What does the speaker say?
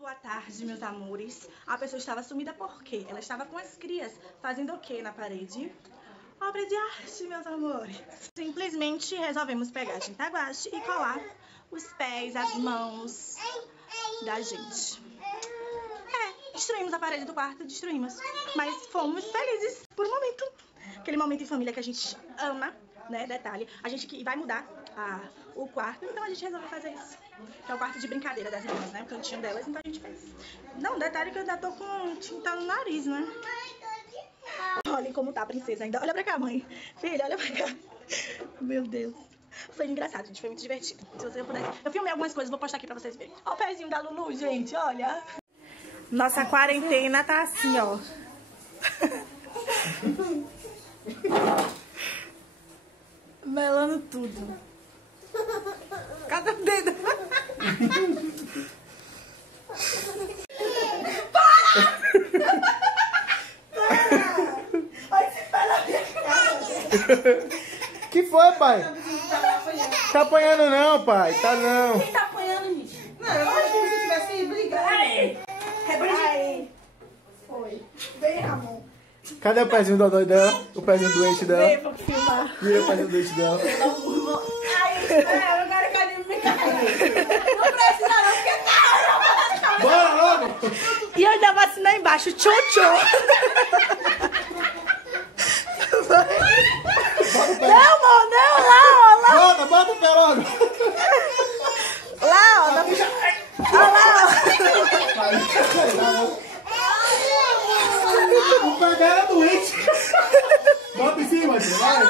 boa tarde, meus amores. A pessoa estava sumida por quê? Ela estava com as crias fazendo o quê na parede? Obra de arte, meus amores. Simplesmente resolvemos pegar a tinta guache e colar os pés, as mãos da gente. Destruímos a parede do quarto, destruímos. Mas fomos felizes por um momento. Aquele momento em família que a gente ama, né? Detalhe, a gente que vai mudar o quarto, então a gente resolveu fazer isso. Que é o quarto de brincadeira das irmãs, né? O cantinho delas, então a gente fez. Não, detalhe que eu ainda tô com tinta no nariz, né? Olhem como tá a princesa ainda. Olha pra cá, mãe. Filha, olha pra cá. Meu Deus. Foi engraçado, gente. Foi muito divertido. Se você pudesse... Eu filmei algumas coisas, vou postar aqui pra vocês verem. Olha o pezinho da Lulu, gente, olha. Nossa quarentena tá assim, ó. Melando tudo. Cada dedo. Para! Olha esse pé na minha cara. Que foi, pai? Tá apanhando não, pai. Tá não. Quem tá apanhando, gente? Não, eu acho que se tivesse brigado. Aí. Foi. Vem, Ramon. Cadê o pezinho dodói dela? O pezinho doente dela? Vem, vou filmar. Vira o pezinho doente dela. Ai, eu quero que a Nina me carregue. Não precisa não, porque tá. Bora logo! E eu ainda vacinar embaixo. Tchô, tchô. Não, amor, não. Lá, ó. Bota o pé logo! Lá, ó. Olha lá, ó. O pé dela é doente! Bota em cima, vai!